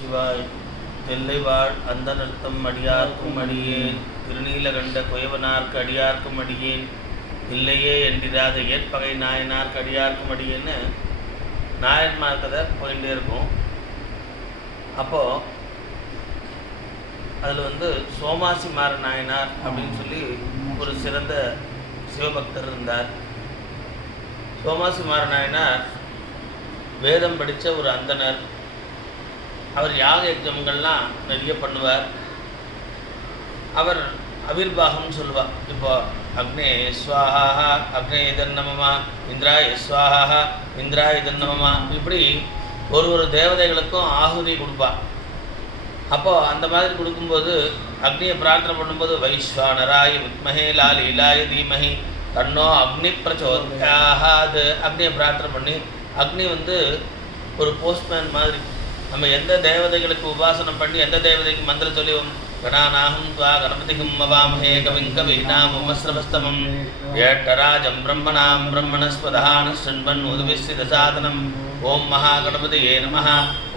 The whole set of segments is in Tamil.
நமச்சிவாய். தில்லைவாழ் அந்த நிறுத்தம் அடியார்க்கும் அடியேன், திருநீலகண்ட குயவனார்க்கு அடியார்க்கும் அடியேன், இல்லையே என்றிராத ஏற்பகை நாயனார்க்கு அடியார்க்கும் அடியேன்னு நாயன்மார் கதை போயிட்டே இருக்கும். அப்போது அதில் சோமாசி மாற நாயனார் அப்படின்னு சொல்லி ஒரு சிறந்த சிவபக்தர் இருந்தார். சோமாசி மாற நாயனார் வேதம் படித்த ஒரு அந்தனர். அவர் யாக யஜ்ஞங்கள்லாம் நிறைய பண்ணுவார். அவர் அவிர்வாகம்னு சொல்லுவார். இப்போ அக்னே ஸ்வாஹா அக்னே இதன்னமமா, இந்திராய ஸ்வாஹா இந்திராய இதன்னமமா, இப்படி ஒரு தேவதைகளுக்கும் ஆகுதி கொடுப்பா. அப்போது அந்த மாதிரி கொடுக்கும்போது அக்னியை பிரார்த்தனை பண்ணும்போது வைஸ்வானராய வித்மஹே லாலீலாய தீமஹி தன்னோ அக்னி பிரச்சோதயாத், அக்னியை பிரார்த்தனை பண்ணி அக்னி ஒரு போஸ்ட்மேன் மாதிரி. நம்ம எந்த தேவதைகளுக்கு உபாசனம் பண்ணி எந்த தேவதைக்கு மந்திரம் சொல்லி கணாநாகம் துவா கணபதிகும் மவாமஹே கவிங் கவிநாம் உமஸ்ரவஸ்தமம் ஏட்டராஜம் பிரம்மணாம் பிரம்மணஸ்பதான சண்பன் உதவிஸ்தித சாதனம் ஓம் மகா கணபதியே நமஹ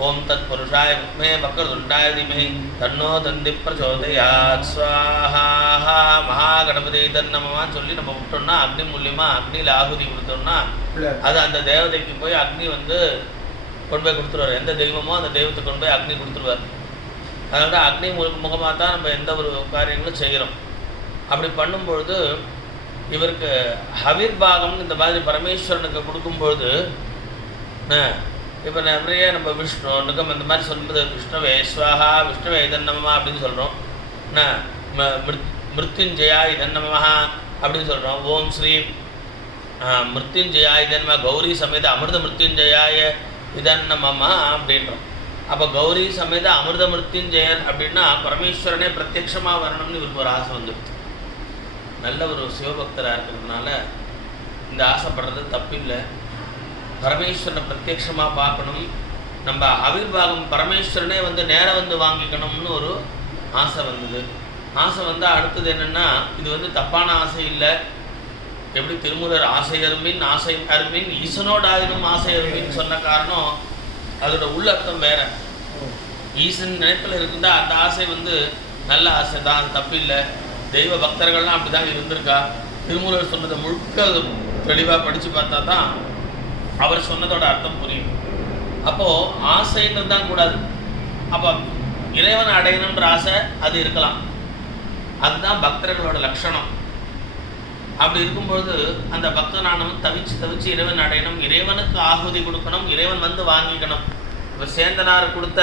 ஓம் தத் புருஷாய வித்மஹே வக்ரதுண்டாய தீமஹி தன்னோ தந்தி பிரச்சோதயாத் ஸ்வாஹா மகா கணபதி தன்னமமான்னு சொல்லி நம்ம விட்டோம்னா அக்னி மூலியமாக அக்னியில் ஆகுதி கொடுத்தோம்னா அது அந்த தேவதைக்கு போய் அக்னி கொண்டு போய் கொடுத்துருவார். எந்த தெய்வமோ அந்த தெய்வத்துக்கு கொண்டு போய் அக்னி கொடுத்துருவார். அதனால அக்னி முகமாக தான் நம்ம எந்த ஒரு காரியங்களும் செய்கிறோம். அப்படி பண்ணும்பொழுது இவருக்கு ஹவிர்பாகம் இந்த மாதிரி பரமேஸ்வரனுக்கு கொடுக்கும்பொழுது இப்போ நிறைய நம்ம விஷ்ணுனுக்கும் இந்த மாதிரி சொல்லும்போது விஷ்ணுவே ஸ்வாஹா விஷ்ணுவே இதன்னமமா அப்படின்னு சொல்கிறோம். மிருத்யுஞ்சயா இதன்னமஹா அப்படின்னு சொல்கிறோம். ஓம் ஸ்ரீ மிருத்யுஞ்சயா இதன்மா கௌரி சமேத அமிர்த மிருத்யுஞ்சயாய இதன்னமமா அப்படின்றோம். அப்போ கௌரி சமேத அமிர்த மிருத்யுஞ்சயன் அப்படின்னா பரமேஸ்வரனே பிரத்யட்சமாக வரணும்னு இவருக்கு ஒரு ஆசை வந்துடுது. நல்ல ஒரு சிவபக்தராக இருக்கிறதுனால இந்த ஆசைப்படுறது தப்பில்லை. பரமேஸ்வரனை பிரத்யட்சமாக பார்க்கணும், நம்ம அவிர்வாகம் பரமேஸ்வரனே நேராக வாங்கிக்கணும்னு ஒரு ஆசை வந்தது. ஆசை வந்தால் அடுத்தது என்னென்னா இது தப்பான ஆசை இல்லை. எப்படி திருமூலர் ஆசை அருமின் ஈசனோடாயினும் ஆசை அருமின்னு சொன்ன காரணம் அதோட உள்ளர்த்தம் வேற. ஈசன் நினைப்பில் இருக்குதா அந்த ஆசை நல்ல ஆசை தான், அது தப்பு இல்லை. தெய்வ பக்தர்கள்லாம் அப்படி தான் இருந்திருக்கா. திருமூலர் சொன்னதை முழுக்க தெளிவாக படித்து பார்த்தா தான் அவர் சொன்னதோட அர்த்தம் புரியும். அப்போது ஆசைன்றது தான் கூடாது. அப்போ இறைவனை அடையணுன்ற ஆசை அது இருக்கலாம். அதுதான் பக்தர்களோட லட்சணம். அப்படி இருக்கும்பொழுது அந்த பக்தனானவன் தவிச்சு இறைவன் அடையணும், இறைவனுக்கு ஆகுதி கொடுக்கணும், இறைவன் வாங்கிக்கணும். இப்போ சேந்தனார் கொடுத்த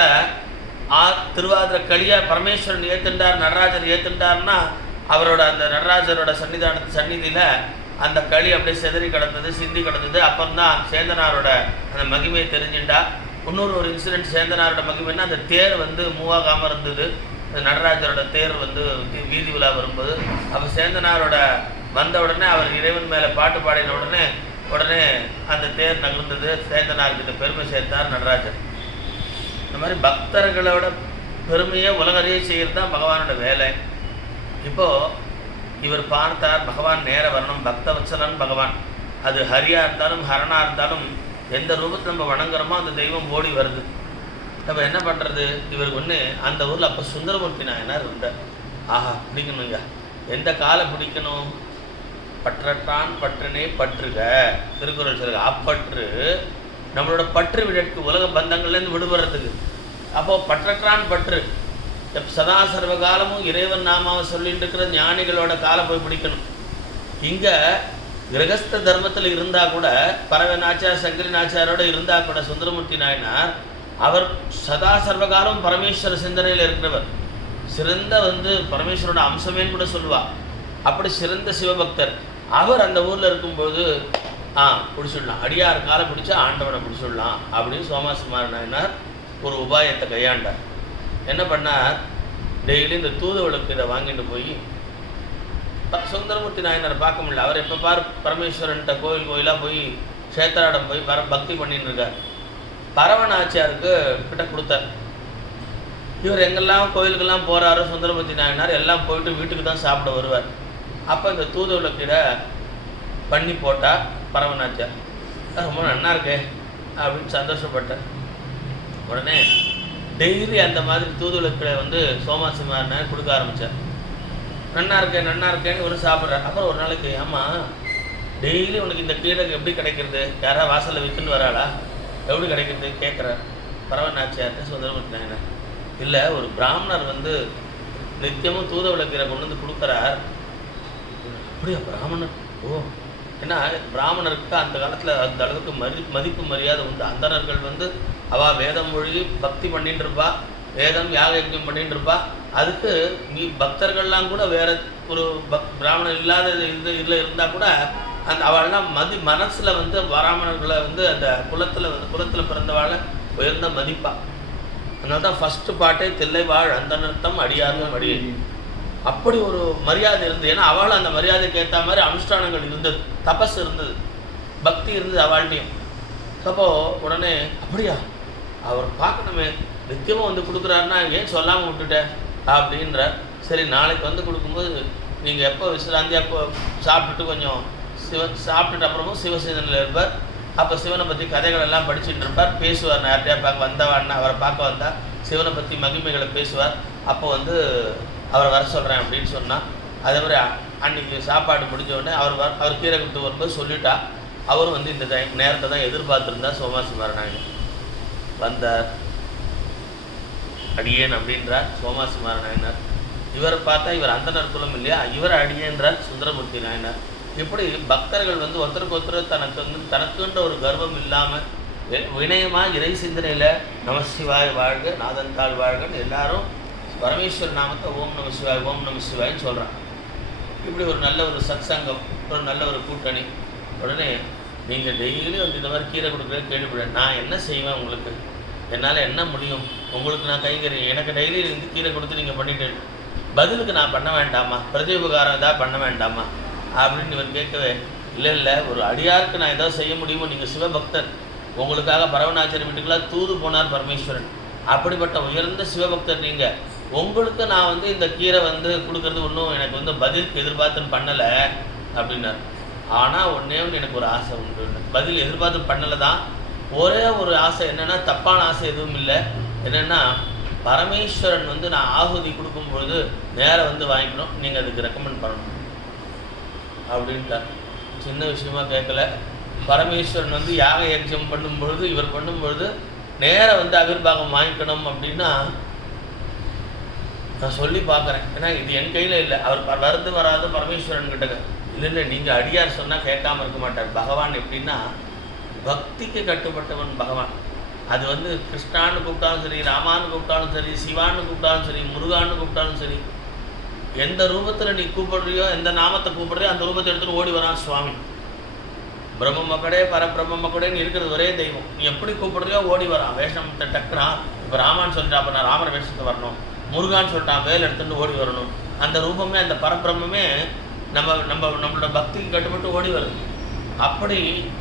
திருவாதிரை களியை பரமேஸ்வரன் ஏற்றுண்டார், நடராஜர் ஏற்றுண்டார்னா அவரோட அந்த நடராஜரோட சந்நிதியில் அந்த களி அப்படியே செதறி கிடந்தது, சிந்தி கிடந்தது. அப்புறம்தான் சேந்தனாரோட அந்த மகிமையை தெரிஞ்சுட்டா. இன்னொரு இன்சிடென்ட் சேந்தனாரோட மகிமைன்னா அந்த தேர் மூவாகாமல் இருந்தது. நடராஜரோட தேர் வீதி விழா வரும்போது அப்போ சேந்தனாரோட வந்த உடனே அவர் இறைவன் மேலே பாட்டு பாடின உடனே அந்த தேர் நகர்ந்தது. சேந்தனார்கிட்ட பெருமை சேர்த்தார் நடராஜர். இந்த மாதிரி பக்தர்களோட பெருமையை உலகறிய செய்கிறது தான் பகவானோட வேலை. இப்போது இவர் பார்த்தார் பகவான் நேர வரணும், பக்தவத்சலன் பகவான். அது ஹரியாக இருந்தாலும் ஹரனாக இருந்தாலும் எந்த ரூபத்தில் நம்ம வணங்குறோமோ அந்த தெய்வம் ஓடி வருது. நம்ம என்ன பண்ணுறது? இவருக்கு அந்த ஊரில் அப்போ சுந்தரமூர்த்தி நாயனார் இருந்தார். ஆஹா பிடிக்கணுங்க. எந்த காலை பிடிக்கணும்? பற்றற்றான் பற்றினே பற்றுக திருக்குறள் சொல்லுங்க. அப்பற்று நம்மளோட பற்று விடற்கு உலக பந்தங்கள்லேருந்து விடுபடுறதுக்கு. அப்போது பற்றற்றான் பற்று சதா சர்வ காலமும் இறைவன் நாமாவை சொல்லிட்டு இருக்கிற ஞானிகளோட காலை போய் பிடிக்கணும். இங்கே கிரகஸ்த தர்மத்தில் இருந்தால் கூட பறவை நாச்சார் சங்கரி நாச்சாரோட இருந்தால் கூட சுந்தரமூர்த்தி நாயனார் அவர் சதா சர்வகாலம் பரமேஸ்வர சிந்தனையில் இருக்கிறவர். சிறந்த பரமேஸ்வரோட அம்சமேன்னு கூட சொல்லுவா. அப்படி சிறந்த சிவபக்தர் அவர் அந்த ஊரில் இருக்கும்போது பிடிச்சிடலாம், அடியார் காலை பிடிச்சா ஆண்டவனை பிடிச்சிடலாம் அப்படின்னு சோமாசிமார நாயனார் ஒரு உபாயத்தை கையாண்டார். என்ன பண்ணார்? டெய்லி இந்த தூதுவளுக்கு இதை வாங்கிட்டு போய் சுந்தரமூர்த்தி நாயனார் பார்க்க முடியல. அவர் எப்போ பார் பரமேஸ்வரன்ட்ட கோயிலாக போய் சேத்திராடம் போய் பக்தி பண்ணின்னு இருக்கார். பரவநாச்சியாருக்கு கிட்ட கொடுத்தார். இவர் எங்கெல்லாம் கோயிலுக்கெல்லாம் போகிறாரோ சுந்தரமூர்த்தி நாயனார் எல்லாம் போயிட்டு வீட்டுக்கு தான் சாப்பிட வருவார். அப்போ இந்த தூதுவளுக்கிட பண்ணி போட்டால் பரவநாச்சியார் ரொம்ப நல்லா இருக்கே அப்படின்னு சந்தோஷப்பட்டார். உடனே டெய்லி அந்த மாதிரி தூதுவளுக்களை வந்து சோமாசிமாரன் கொடுக்க ஆரம்பித்தார். நன்னா இருக்கேன்னு ஒரு சாப்பிட்றார். அப்புறம் ஒரு நாளைக்கு, ஆமாம் டெய்லி உனக்கு இந்த கீரை எப்படி கிடைக்கிறது, யாராவது வாசலில் விற்றுன்னு வராளா, எப்படி கிடைக்கிறது கேட்குறார். பரவநாச்சியார்ட்ட சுந்தரமூர்த்தி நாயனார், இல்லை ஒரு பிராமணர் வந்து நித்தியமும் தூதுவளக்கீரை கொண்டு வந்து கொடுக்குறார். அப்படியா பிராமணர்? ஓ, ஏன்னா பிராமணருக்கு அந்த காலத்தில் அந்த அளவுக்கு மதிப்பு மரியாதை உண்டு. அந்தணர்கள் வந்து அவள் வேதம் மொழி பக்தி பண்ணிட்டு இருப்பா, வேதம் யாக யஜ்ஞம் பண்ணிட்டு இருப்பா. அதுக்கு பக்தர்கள்லாம் கூட வேற ஒரு பிராமணர் இல்லாத இதில் இருந்தால் கூட அந்த அவள்லாம் மனசில் வந்து பிராமணர்களை வந்து அந்த குலத்தில் பிறந்தவாழ உயர்ந்த மதிப்பா. அதனால தான் ஃபஸ்ட்டு பாட்டே தில்லை வாழ் அந்த நிறுத்தம் அடியாரும் அடி, அப்படி ஒரு மரியாதை இருந்தது. ஏன்னா அவள் அந்த மரியாதைக்கு ஏற்ற மாதிரி அனுஷ்டானங்கள் இருந்தது, தபஸ் இருந்தது, பக்தி இருந்தது அவள்கிட்டையும். அப்போது உடனே அப்படியா அவர் பார்க்கணுமே, நித்தியமாக வந்து கொடுக்குறாருன்னா ஏன் சொல்லாமல் விட்டுட்டேன் அப்படின்றார். சரி நாளைக்கு வந்து கொடுக்கும்போது நீங்கள் எப்போ விசிராந்தி அப்போ சாப்பிட்டுட்டு கொஞ்சம் சாப்பிட்டுட்டு அப்புறமும் சிவசேதனில் இருப்பார். அப்போ சிவனை பற்றி கதைகள் எல்லாம் படிச்சுட்டு இருப்பார், பேசுவார். யார்கிட்டயா பார்க்க வந்தவான்னா அவரை பார்க்க வந்தால் சிவனை பற்றி மகிமைகளை பேசுவார். அப்போ வந்து அவரை வர சொல்கிறேன் அப்படின்னு சொன்னால், அதே மாதிரி அன்றைக்கி சாப்பாடு முடிஞ்ச உடனே அவர் கீரை கொடுத்து வரும்போது சொல்லிட்டா. அவரும் வந்து இந்த நேரத்தை தான் எதிர்பார்த்துருந்தா. சோமாசிமாரன் வந்தார். அடியேன் அப்படின்றார் சோமாசிமாரன் நாயனார். இவரை பார்த்தா இவர் அந்தனர் குலம் இல்லையா, இவர் அடியேன்றார் சுந்தரமூர்த்தி நாயனார். இப்படி பக்தர்கள் வந்து ஒருத்தருக்கு ஒருத்தர் தனக்குன்ற ஒரு கர்வம் இல்லாமல் வினயமாக இறை சிந்தனையில் நமசிவாய் வாழ்க நாதன்தாள் வாழ்கன்னு எல்லாரும் பரமேஸ்வர நாமத்தை ஓம் நம சிவாய் ஓம் நம சிவாயின்னு சொல்கிறான். இப்படி ஒரு நல்ல ஒரு சத்சங்கம், ஒரு நல்ல ஒரு கூட்டணி. உடனே நீங்கள் டெய்லி வந்து இந்த மாதிரி கீரை கொடுக்குறது கேள்விப்பட, நான் என்ன செய்வேன் உங்களுக்கு, என்னால் என்ன முடியும் உங்களுக்கு, நான் கைங்கறி எனக்கு டெய்லி இருந்து கீரை கொடுத்து நீங்கள் பண்ணிட்டு பதிலுக்கு நான் பண்ண வேண்டாமா, பிரதி உபகாரம் ஏதாவது பண்ண வேண்டாமா அப்படின்னு இவர் கேட்கவே, இல்லை ஒரு அடியாருக்கு நான் ஏதாவது செய்ய முடியுமோ, நீங்கள் சிவபக்தர், உங்களுக்காக பரவநாச்சியார் வீட்டுக்கெல்லாம் தூது போனார் பரமேஸ்வரன், அப்படிப்பட்ட உயர்ந்த சிவபக்தர் நீங்கள், உங்களுக்கு நான் வந்து இந்த கீரை வந்து கொடுக்கறது ஒன்றும் எனக்கு வந்து பதிலுக்கு எதிர்பார்த்துன்னு பண்ணலை அப்படின்னார். ஆனால் ஒன்றே ஒன்று எனக்கு ஒரு ஆசை உண்டு, பதில் எதிர்பார்த்து பண்ணலை தான், ஒரே ஒரு ஆசை என்னென்னா, தப்பான ஆசை எதுவும் இல்லை, என்னென்னா பரமேஸ்வரன் வந்து நான் ஆகுதி கொடுக்கும்பொழுது நேராக வந்து வாங்கிக்கணும், நீங்கள் அதுக்கு ரெக்கமெண்ட் பண்ணணும் அப்படின்ட்டார். சின்ன விஷயமா கேட்கல. பரமேஸ்வரன் வந்து யாக யஜ்யம் பண்ணும்பொழுது இவர் பண்ணும்பொழுது நேராக வந்து அவிர்வாகம் வாங்கிக்கணும் அப்படின்னா நான் சொல்லி பார்க்குறேன். ஏன்னா இது என் கையில் இல்லை, அவர் வருது வராது பரமேஸ்வரன் கிட்டங்க. இல்லை நீங்கள் அடியார் சொன்னால் கேட்காம இருக்க மாட்டார். பகவான் எப்படின்னா பக்திக்கு கட்டுப்பட்டவன் பகவான். அது வந்து கிருஷ்ணான்னு கூப்பிட்டாலும் சரி, ராமான்னு கூப்பிட்டாலும் சரி, சிவான்னு கூப்பிட்டாலும் சரி, முருகான்னு கூப்பிட்டாலும் சரி, எந்த ரூபத்தில் நீ கூப்பிடுறியோ, எந்த நாமத்தை கூப்பிடுறியோ அந்த ரூபத்தை எடுத்துகிட்டு ஓடி வரான் சுவாமி. பிரம்ம மக்களே பரபிரம்ம மக்களேன்னு இருக்கிறது ஒரே தெய்வம். நீ எப்படி கூப்பிடுறியோ ஓடி வரான். வேஷத்தை டக்குனா இப்போ ராமான்னு சொல்லிட்டா, அப்போ நான் ராமர் வேஷத்தை வரணும், முருகான்னு சொல்லிட்டான் வேலை எடுத்துகிட்டு ஓடி வரணும். அந்த ரூபமே அந்த பரபிரம்மே நம்மளோட பக்திக்கு கட்டுப்பட்டு ஓடி வருது. அப்படி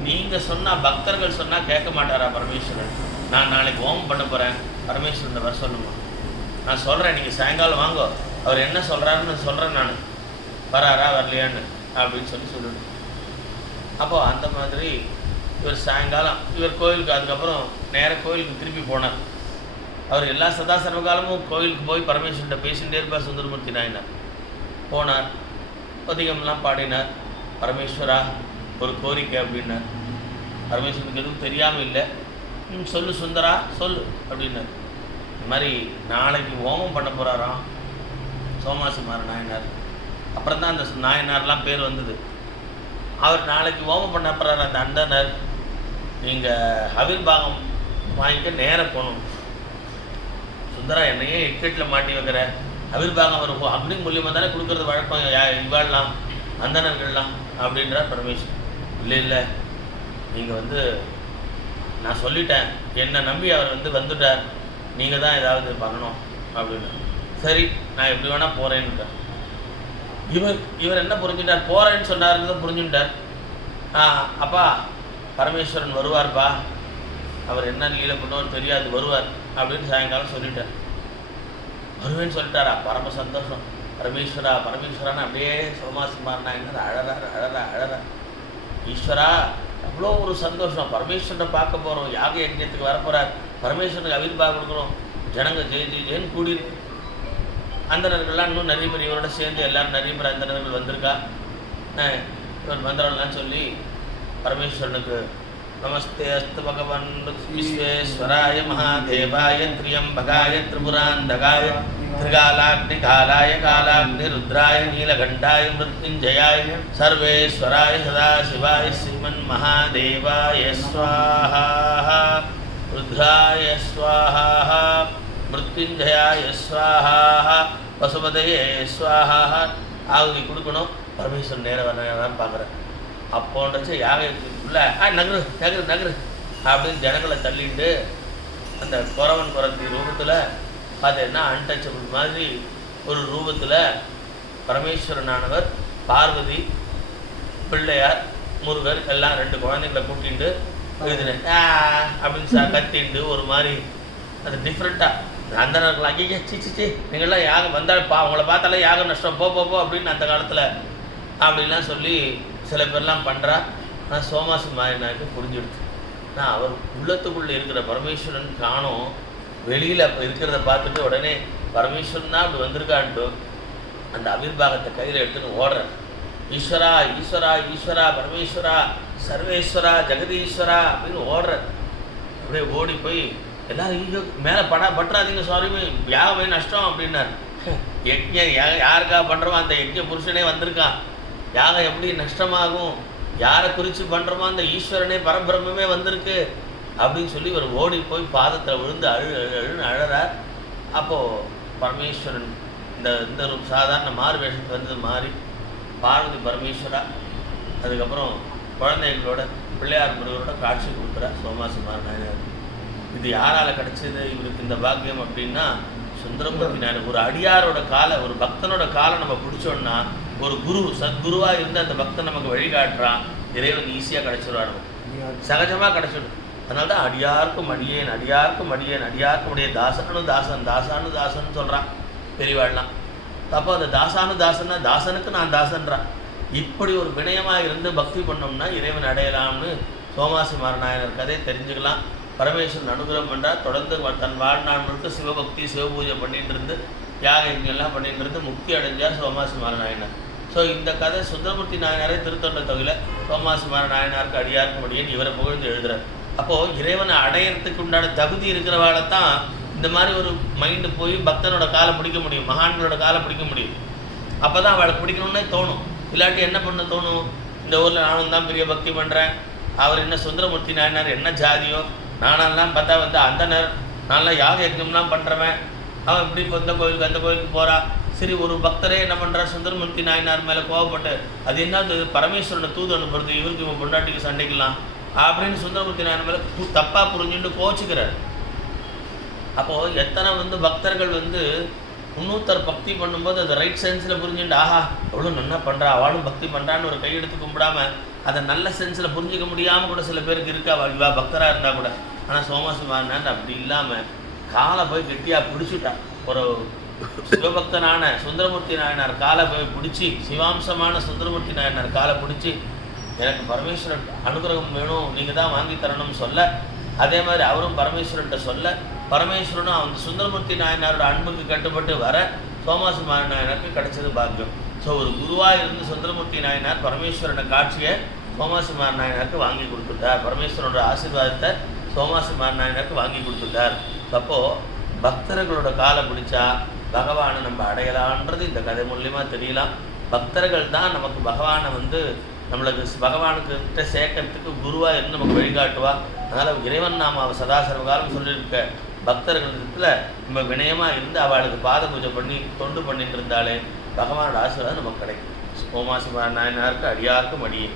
நீங்கள் சொன்னால், பக்தர்கள் சொன்னால் கேட்க மாட்டாரா பரமேஸ்வரன்? நான் நாளைக்கு ஹோமம் பண்ண போகிறேன், பரமேஸ்வரன் வர சொல்லுமா, நான் சொல்கிறேன், நீங்கள் சாயங்காலம் வாங்கோ, அவர் என்ன சொல்கிறாருன்னு சொல்கிறேன், நான் வராரா வரலையான்னு அப்படின்னு சொல்லணும். அப்போது அந்த மாதிரி இவர் சாயங்காலம் இவர் கோயிலுக்கு, அதுக்கப்புறம் நேராக கோயிலுக்கு திருப்பி போனார். அவர் எல்லா சதா சர்வகாலமும் கோயிலுக்கு போய் பரமேஸ்வரன் பேசிகிட்டே இருப்பார். சுந்தரமூர்த்தி நாயனார் போனார், பதிகம்லாம் பாடினார். பரமேஸ்வரா ஒரு கோரிக்கை அப்படின்னார். பரமேஸ்வரனுக்கு எதுவும் தெரியாமல் இல்லை. சொல்லு சுந்தரா சொல்லு அப்படின்னார். இந்த மாதிரி நாளைக்கு ஹோமம் பண்ண போகிறாராம் சோமாசிமார நாயனார். அப்புறம் தான் அந்த நாயனார்லாம் பேர் வந்தது. அவர் நாளைக்கு ஹோமம் பண்ண போகிறார். அந்த அந்தனர் நீங்கள் அவிர்பாகம் வாங்கிக்க நேராக போகணும். சுந்தரா என்னையே இக்கெட்டில் மாட்டி வைக்கிற, அவிர்பாகம் வரும் அக்னி மூலியமாக தானே கொடுக்குறது வழக்கம் இவாள்லாம் அந்தனர்கள்லாம் அப்படின்றார் பரமேஸ்வரன். இல்லை நீங்கள் வந்து நான் சொல்லிட்டேன், என்னை நம்பி அவர் வந்து வந்துட்டார், நீங்கள் தான் ஏதாவது பண்ணணும் அப்படின்னு. சரி நான் எப்படி வேணால் போகிறேன்னுட்டார். இவர் என்ன புரிஞ்சுட்டார், போகிறேன்னு சொன்னார்னு தான் புரிஞ்சுட்டார். அப்பா பரமேஸ்வரன் வருவார்ப்பா, அவர் என்ன லீலை பண்ணுவார்னு தெரியாது, வருவார் அப்படின்னு சாயங்காலம் சொல்லிட்டார். வருவேன்னு சொல்லிட்டாரா, பரம சந்தோஷம். பரமேஸ்வரான்னு அப்படியே சோமாசிமாரனா என்ன அழறா ஈஸ்வரா, அவ்வளோ ஒரு சந்தோஷம். பரமேஸ்வரனை பார்க்க போகிறோம், யாக யஜ்ஞத்துக்கு வரப்போகிறார், பரமேஸ்வரனுக்கு அவிர்பாகம் கொடுக்குறோம், ஜனங்க ஜெய ஜெய ஜெயன்னு கூடியிருக்கு. அந்தனர்கள்லாம் இன்னும் நிறைய பேர் இவரோட சேர்ந்து எல்லோரும் நிறைய பேர் அந்தனர்கள் வந்திருக்கா. இவர் மந்திரம்லாம் சொல்லி பரமேஸ்வரனுக்கு நமஸ்தே அஸ்து பகவன் விஸ்வேஸ்வராய மகாதேவாய திரியம்பகாய திரிபுராந்தகாய திரிகாலாக்னிகாலாய காலாக்னி ருத்ராய நீலகண்டாய மிருத்யுஞ்சயாய சர்வேஸ்வராய சதாசிவாய ஸ்ரீமன் மகாதேவாய ஸ்வாஹா ருத்ராய ஸ்வாஹா மிருத்யுஞ்சயாய ஸ்வாஹா பசுபதையே ஸ்வாஹா ஆகுதி கொடுக்கணும். பரமேஸ்வரன் நேரம் வரதான் பார்க்குறேன். அப்போன்றச்சு யாகத்துக்குள்ள நகரு நகரு நகரு அப்படின்னு ஜனங்களை தள்ளிட்டு அந்த குறவன் குறத்தி ரூபத்தில் பார்த்தீங்கன்னா அன்டச்சபிள் மாதிரி ஒரு ரூபத்தில் பரமேஸ்வரனானவர் பார்வதி பிள்ளையார் முருகர் எல்லாம் 2 குழந்தைங்களை கூட்டிட்டு எழுதினேன் அப்படின்னு கத்திண்டு ஒரு மாதிரி அது டிஃப்ரெண்ட்டாக அந்த நேரத்தில் ஐயா சிச்சி நீங்கள்லாம் யாகம் வந்தால் அவங்கள பார்த்தாலே யாகம் நஷ்டம் போ அப்படின்னு அந்த காலத்தில் அப்படின்லாம் சொல்லி சில பேர்லாம் பண்ணுறா. ஆனால் சோமாசி மாறினாருக்கு புரிஞ்சுடுச்சு. ஆனால் அவர் உள்ளத்துக்குள்ளே இருக்கிற பரமேஸ்வரன் காணும். வெளியில் அப்போ இருக்கிறத பார்த்துட்டு உடனே பரமேஸ்வரன் தான் அப்படி வந்திருக்கான்ட்டு அந்த அவிர்வாகத்தை கையில் எடுத்துன்னு ஓடுறேன். ஈஸ்வரா ஈஸ்வரா ஈஸ்வரா பரமேஸ்வரா சர்வேஸ்வரா ஜெகதீஸ்வரா அப்படின்னு ஓடுறேன். அப்படியே ஓடி போய் எல்லாரும் இங்கே மேலே பற்றாதீங்க சுவாமி யாகமே நஷ்டம் அப்படின்னாரு. யஜ்யம் யாருக்காக பண்ணுறோமோ அந்த யஜ்ய புருஷனே வந்திருக்கான். யாகம் எப்படி நஷ்டமாகும், யாரை குறித்து பண்ணுறோமோ அந்த ஈஸ்வரனே பரபிரம்மே வந்திருக்கு அப்படின்னு சொல்லி ஒரு ஓடி போய் பாதத்தில் விழுந்து அழுன்னு அழறார். அப்போது பரமேஸ்வரன் இந்த ஒரு சாதாரண மாறு வேஷத்துக்கு வந்தது மாறி பார்வதி பரமேஸ்வரா அதுக்கப்புறம் குழந்தைகளோட பிள்ளையார் முருகரோட காட்சி கொடுக்குறார் சோமாசி மாறனாயர். இது யாரால் கிடச்சிது இவருக்கு இந்த பாக்கியம் அப்படின்னா சுந்தரமூர்த்தி நாயனர். ஒரு அடியாரோட காலை ஒரு பக்தனோட காலை நம்ம பிடிச்சோன்னா ஒரு குரு சத்குருவாக இருந்து அந்த பக்தன் நமக்கு வழிகாட்டுறான். இறைவன் ஈஸியாக கிடச்சிடுவார், சகஜமாக கிடச்சிடும். அதனால தான் அடியாருக்கும் அடியேன் அடியாருக்கும் அடியேன் அடியாருக்கும் அடியே தாசனு தாசன் தாசானு தாசன் சொல்கிறான் பெரியவாள்லாம். அப்போ அந்த தாசானு தாசன்னா தாசனுக்கு நான் தாசன்றான். இப்படி ஒரு வினயமாக இருந்து பக்தி பண்ணோம்னா இறைவன் அடையலாம்னு சோமாசி மாறநாயனர் கதையை தெரிஞ்சுக்கலாம். பரமேஸ்வரன் அனுகிரகம் பண்ணுறார். தொடர்ந்து தன் வாழ்நாள் முழுக்க சிவபக்தி சிவபூஜை பண்ணிட்டு இருந்து யாக இங்கெல்லாம் பண்ணிட்டு இருந்து முக்தி அடைஞ்சார் சோமாசி மாறநாயனர். ஸோ இந்த கதை சுந்தரமூர்த்தி நாயனாரே திருத்தொண்ட தொகையில் சோமாசி மாறநாயனாருக்கு அடியாருக்கும் அடியேன் இவரை புகழ்ந்து எழுதுறார். அப்போது இறைவனை அடையிறதுக்கு உண்டான தகுதி இருக்கிறவாளை தான் இந்த மாதிரி ஒரு மைண்டு போய் பக்தனோட காலை பிடிக்க முடியும், மகான்களோட காலை பிடிக்க முடியும். அப்போ தான் அவளுக்கு பிடிக்கணும்னே தோணும். இல்லாட்டி என்ன பண்ண தோணும், இந்த ஊரில் நானும் தான் பெரிய பக்தி பண்ணுறேன், அவர் என்ன சுந்தரமூர்த்தி நாயனார் என்ன ஜாதியோ, நானெல்லாம் பார்த்தா அந்த நேரம் நான்லாம் யாக யஜ்ஞம்லாம் பண்ணுறவன், அவன் இப்படி இப்போ இந்த கோயிலுக்கு அந்த கோயிலுக்கு போகிறா. சரி, ஒரு பக்தரே என்ன பண்ணுறார் சுந்தரமூர்த்தி நாயனார் மேலே கோவப்பட்டு அது என்ன பரமேஸ்வரனை தூது அனுப்புறது, இவருக்கு இவன் பொண்டாட்டிக்கு சண்டைக்கலாம் அப்படின்னு சுந்தரமூர்த்தி நாயனார் மேலே தப்பாக புரிஞ்சுட்டு கோச்சிக்கிறார். அப்போது எத்தனை பக்தர்கள் இன்னொருத்தர் பக்தி பண்ணும்போது அதை ரைட் சென்ஸில் புரிஞ்சுட்டு ஆஹா எவ்வளோ நல்லா பண்ணுறா அவளும் பக்தி பண்ணுறான்னு ஒரு கையெடுத்து கும்பிடாமல் அதை நல்ல சென்ஸில் புரிஞ்சிக்க முடியாமல் கூட சில பேருக்கு இருக்கா இவா பக்தராக இருந்தால் கூட. ஆனால் சோமாசி மாறனான் அப்படி இல்லாமல் காலை போய் கெட்டியாக பிடிச்சிட்டா. ஒரு சிவபக்தனான சுந்தரமூர்த்தி நாயனார் காலை போய் பிடிச்சி, சிவாம்சமான சுந்தரமூர்த்தி நாயனார் காலை பிடிச்சி எனக்கு பரமேஸ்வரன் அனுகிரகம் வேணும், நீங்கள் தான் வாங்கி தரணும்னு சொல்ல, அதே மாதிரி அவரும் பரமேஸ்வரன்ட்ட சொல்ல, பரமேஸ்வரனும் அந்த சுந்தரமூர்த்தி நாயனாரோட அன்புக்கு கட்டுப்பட்டு வர சோமாசி நாயனாருக்கு கிடைச்சது பாக்கியம். ஸோ ஒரு குருவாக இருந்து சுந்தரமூர்த்தி நாயனார் பரமேஸ்வரனை காட்சியை சோமாசி நாயனாருக்கு வாங்கி கொடுத்துட்டார். பரமேஸ்வரனோட ஆசீர்வாதத்தை சோமாசி நாயனாருக்கு வாங்கி கொடுத்துட்டார். அப்போது பக்தர்களோட காலை பிடிச்சா பகவானை நம்ம அடையலான்றது இந்த கதை மூலியமாக தெரியலாம். பக்தர்கள் தான் நமக்கு பகவானை நம்மளுக்கு பகவானுக்கிட்ட சேர்க்கறதுக்கு குருவாக இருந்து நமக்கு வழிகாட்டுவா. அதனால் இறைவன் நாம் அவள் சதாசர்வகாலம் சொல்லியிருக்க பக்தர்களிடத்தில் நம்ம வினயமாக இருந்து அவளுக்கு பாத பூஜை பண்ணி தொண்டு பண்ணிட்டு இருந்தாலே பகவானோட ஆசீர்வாதம் நமக்கு கிடைக்கும். சோமாசி நாயனாருக்கு அடியாருக்கும் அடியே.